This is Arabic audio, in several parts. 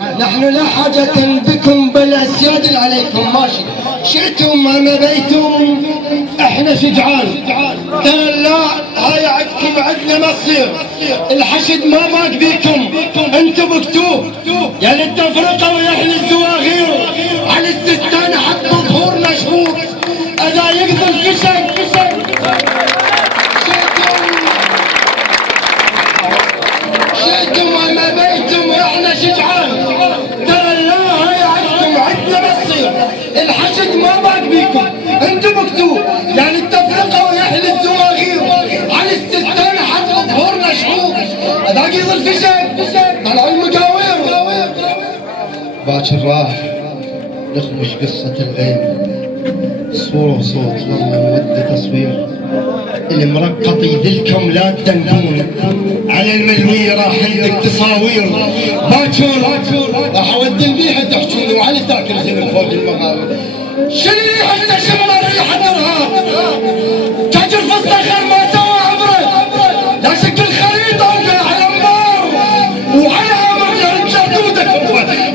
نحن لا حاجة بكم بل أسياد عليكم ماشي شئتم أم أبيتم احنا شجعان ترى لا هاي عدكم عدنا ما تصير الحشد ما ماك بيكم انتم مكتوب يا للتفرقة ويحلى الزواغير على السستان حط ظهور مشهور اذا يقضي الفشل شئتم أم أبيتم احنا شجعان ترى لا هاي عدكم عدنا ما تصير الحشد ما ماك بيكم انتم مكتوب يعني التفرقة ويحلى الزواغير على السستان حط ظهور مشهور اذا يقضي الفشل طلعوا المقاوير باكر راح نخمش قصة الغيب صورة وصوت والله ودي تصوير المرقط يذلكم لا تدنقون على الملوية راح عندك تصاوير باكر راح اودي البيحة تحجون وعلى تاكل زين فوق المغارب شنو ريحة شمرة ريحة ارهاب تاجر فستخر ما سوى عبره لا شكل خريطة وقاع على انبار وعلى عمر يا رجال دودك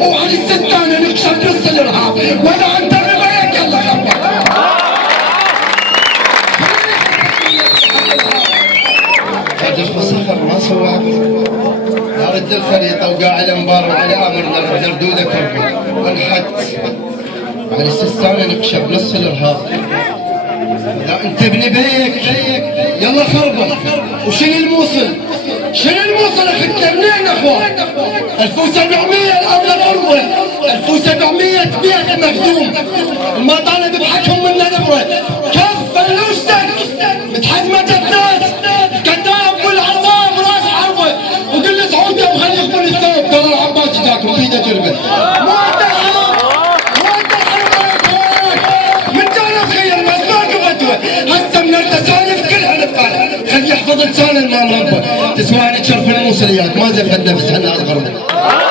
وعلى الستانة نكشف نص الارهاب ولا انت ببيك يلا خبر تاجر فستخر ما سوى عبره لا رد الخريطة وقاع الانبار وعلى امر دودك وانحت على السستانة نكشف نص الارهاب لا انت ابن بيك يلا خربه وشنو الموصل اخذت منين اخوان 1700 الارض العروه 1700 بيت مخدوم المطالب بحكم من نبره كف فلوسك متحزمه الناس كذاب والعصا براس حربه وقل لي سعود وخلي يقبل الثوب ترى العباس جاكم بيده جربه هسه من التسالف كلها نفعلها خلي يحفظ لسان المال ربه تسواني تشرف الموصليات ما زي خد نفس احنا اصغر منه